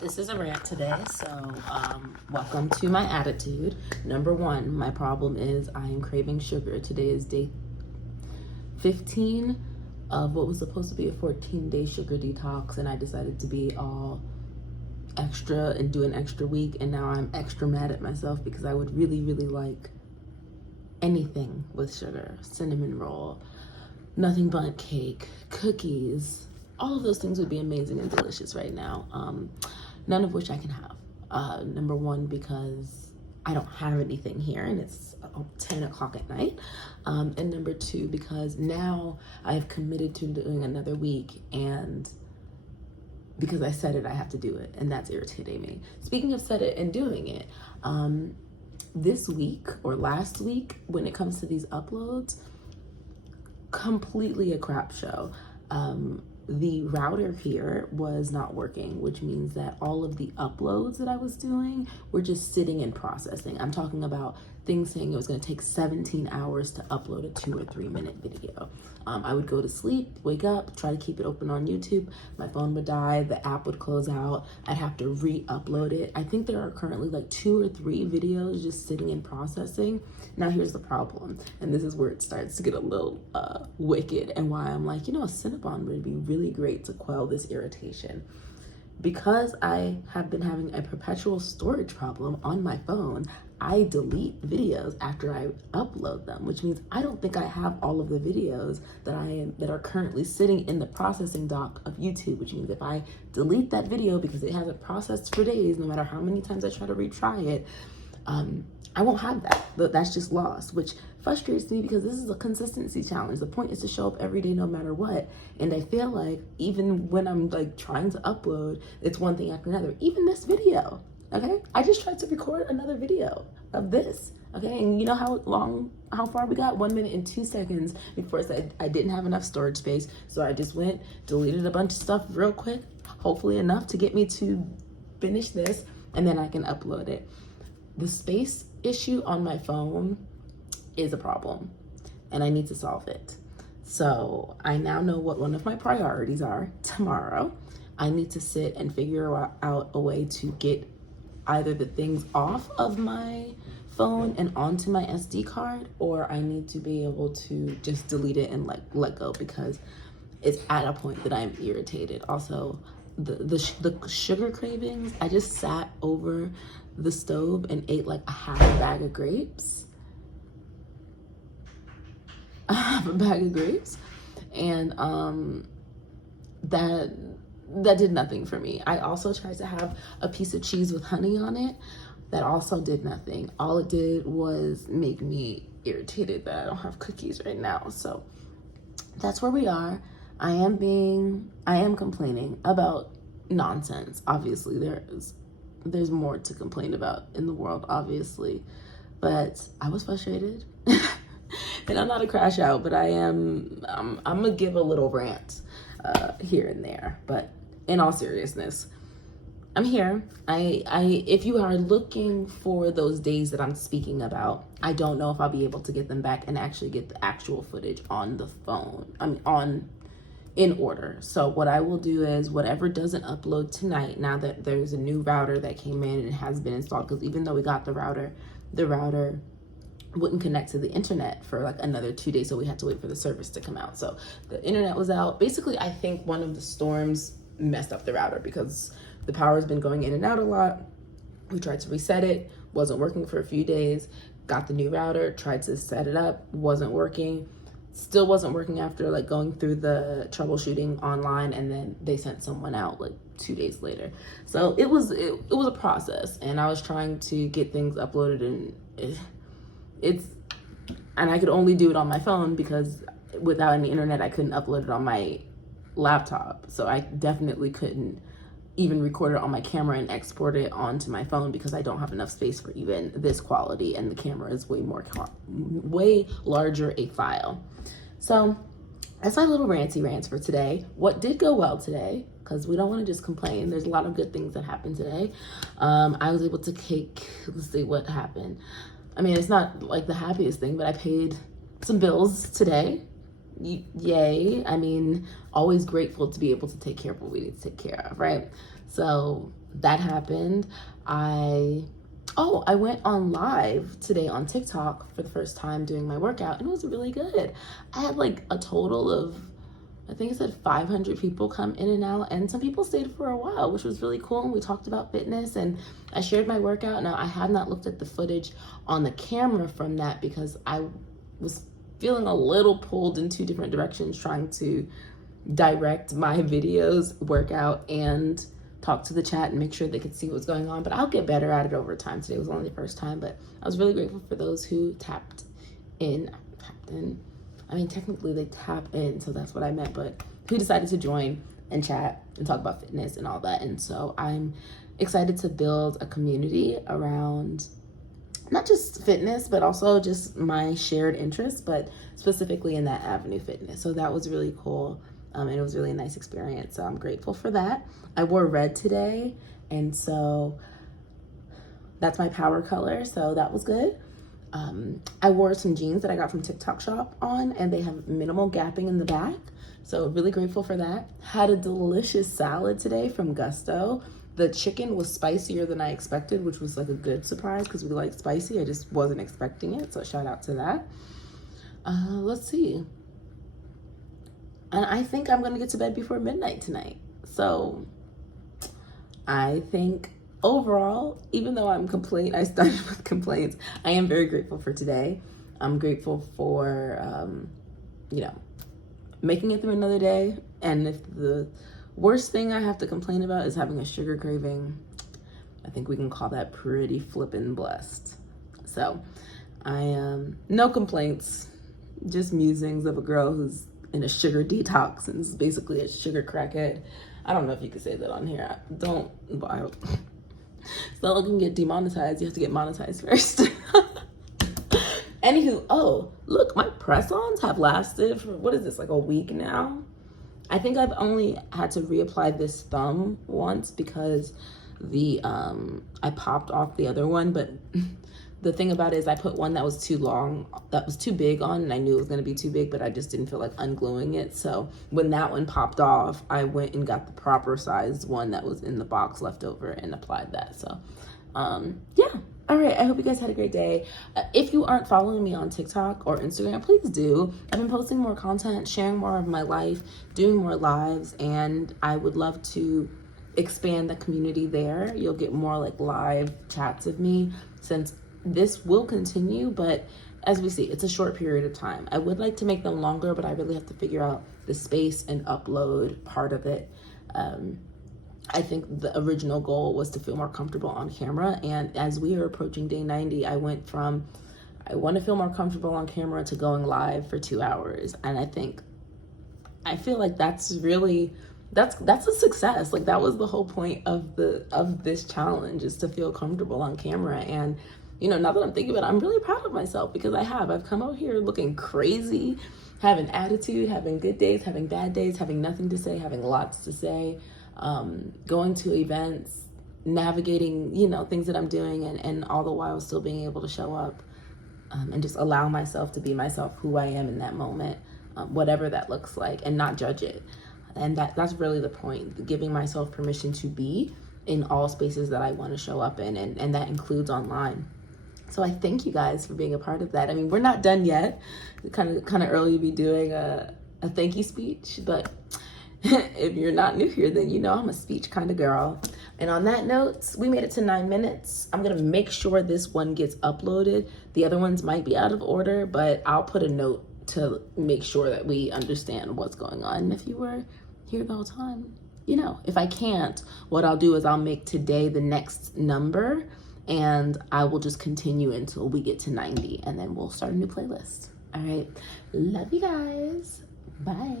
This is a rant today, so welcome to my attitude. Number one, my problem is I am craving sugar. Today is day 15 of what was supposed to be a 14-day sugar detox, and I decided to be all extra and do an extra week, and now I'm extra mad at myself because I would really like anything with sugar. Cinnamon roll, nothing but cake, cookies, all of those things would be amazing and delicious right now. None of which I can have. Number one, because I don't have anything here and it's 10 o'clock at night. And number two, because now I've committed to doing another week, and because I said it, I have to do it, and that's irritating me. Speaking of said it and doing it, this week or last week, when it comes to these uploads, completely a crap show. The router here was not working, which means that all of the uploads that I was doing were just sitting and processing. I'm talking about things saying it was going to take 17 hours to upload a 2 or 3 minute video. I would go to sleep, wake up, try to keep it open on YouTube. My phone would die, the app would close out. I'd have to re-upload it. I think there are currently like 2 or 3 videos just sitting and processing. Now here's the problem, and this is where it starts to get a little wicked, and why I'm like, a Cinnabon would be really great to quell this irritation. Because I have been having a perpetual storage problem on my phone, I delete videos after I upload them, which means I don't think I have all of the videos that are currently sitting in the processing dock of YouTube, which means if I delete that video because it hasn't processed for days, no matter how many times I try to retry it, I won't have that. That's just lost, which frustrates me because this is a consistency challenge. The point is to show up every day no matter what. And I feel like even when I'm like trying to upload, it's one thing after another. Even this video, okay? I just tried to record another video of this, okay? And you know how far we got? 1 minute and 2 seconds before it said I didn't have enough storage space. So I just went, deleted a bunch of stuff real quick, hopefully enough to get me to finish this, and then I can upload it. The space issue on my phone is a problem, and I need to solve it. So I now know what one of my priorities are. Tomorrow, I need to sit and figure out a way to get either the things off of my phone and onto my SD card, or I need to be able to just delete it and let go, because it's at a point that I'm irritated. Also, the sugar cravings, I just sat over the stove and ate like a half a bag of grapes. And that did nothing for me. I also tried to have a piece of cheese with honey on it. That also did nothing. All it did was make me irritated that I don't have cookies right now. So that's where we are. I am complaining about nonsense. Obviously, there's more to complain about in the world, obviously, but I was frustrated. And I'm not a crash out, but I'm gonna give a little rant here and there. But in all seriousness, I'm here. If you are looking for those days that I'm speaking about, I don't know if I'll be able to get them back and actually get the actual footage on the phone. In order. So what I will do is whatever doesn't upload tonight, now that there's a new router that came in and has been installed, because even though we got the router wouldn't connect to the internet for like another 2 days, so we had to wait for the service to come out. So the internet was out. Basically, I think one of the storms messed up the router because the power has been going in and out a lot. We tried to reset it, wasn't working for a few days. Got the new router, tried to set it up, wasn't working. Still wasn't working after like going through the troubleshooting online, and then they sent someone out like 2 days later. So it was a process, and I was trying to get things uploaded, and I could only do it on my phone because without any internet I couldn't upload it on my laptop. So I definitely couldn't even record it on my camera and export it onto my phone because I don't have enough space for even this quality, and the camera is way larger a file. So that's my little ranty rants for today. What did go well today, because we don't want to just complain, there's a lot of good things that happened today. I was able to let's see what happened. I mean, it's not like the happiest thing, but I paid some bills today. Yay. I mean, always grateful to be able to take care of what we need to take care of, right? So that happened. I went on live today on TikTok for the first time doing my workout, and it was really good. I had like a total of, I think it said 500 people come in and out, and some people stayed for a while, which was really cool. And we talked about fitness, and I shared my workout. Now, I have not looked at the footage on the camera from that because I was feeling a little pulled in two different directions, trying to direct my videos, workout, and talk to the chat and make sure they could see what's going on. But I'll get better at it over time. Today was only the first time, but I was really grateful for those who tapped in. I mean, technically they tap in, so that's what I meant, but who decided to join and chat and talk about fitness and all that. And so I'm excited to build a community around not just fitness, but also just my shared interests, but specifically in that avenue, fitness. So that was really cool. And it was really a nice experience. So I'm grateful for that. I wore red today, and so that's my power color. So that was good. I wore some jeans that I got from TikTok Shop on, and they have minimal gapping in the back. So really grateful for that. Had a delicious salad today from Gusto. The chicken was spicier than I expected, which was like a good surprise because we like spicy. I just wasn't expecting it. So shout out to that. Let's see. And I think I'm going to get to bed before midnight tonight. So I think overall, even though I started with complaints, I am very grateful for today. I'm grateful for, making it through another day. And if the worst thing I have to complain about is having a sugar craving, I think we can call that pretty flippin' blessed. So no complaints, just musings of a girl who's in a sugar detox and is basically a sugar crackhead. I don't know if you could say that on here. It's not like you can get demonetized. You have to get monetized first. Anywho, oh, look, my press-ons have lasted for, what is this, like a week now? I think I've only had to reapply this thumb once because I popped off the other one, but the thing about it is I put one that was too long, that was too big on, and I knew it was going to be too big, but I just didn't feel like ungluing it. So when that one popped off, I went and got the proper size one that was in the box left over and applied that. So yeah. All right, I hope you guys had a great day. If you aren't following me on TikTok or Instagram, please do. I've been posting more content, sharing more of my life, doing more lives, and I would love to expand the community there. You'll get more like live chats of me since this will continue, but as we see, it's a short period of time. I would like to make them longer, but I really have to figure out the space and upload part of it. I think the original goal was to feel more comfortable on camera, and as we are approaching day 90, I went from I want to feel more comfortable on camera to going live for 2 hours. And I feel like that's really that's a success. Like that was the whole point of this challenge, is to feel comfortable on camera. And now that I'm thinking about it, I'm really proud of myself because I've come out here looking crazy, having attitude, having good days, having bad days, having nothing to say, having lots to say, going to events, navigating, things that I'm doing, and all the while still being able to show up and just allow myself to be myself, who I am in that moment, whatever that looks like, and not judge it. And that's really the point, giving myself permission to be in all spaces that I want to show up in, and that includes online. So I thank you guys for being a part of that. I mean, we're not done yet. Kind of early to be doing a thank you speech, but if you're not new here, then I'm a speech kind of girl. And on that note, we made it to 9 minutes. I'm gonna make sure this one gets uploaded. The other ones might be out of order, but I'll put a note to make sure that we understand what's going on. And if you were here the whole time, if I can't, what I'll do is I'll make today the next number, and I will just continue until we get to 90, and then we'll start a new playlist. All right, love you guys. Bye.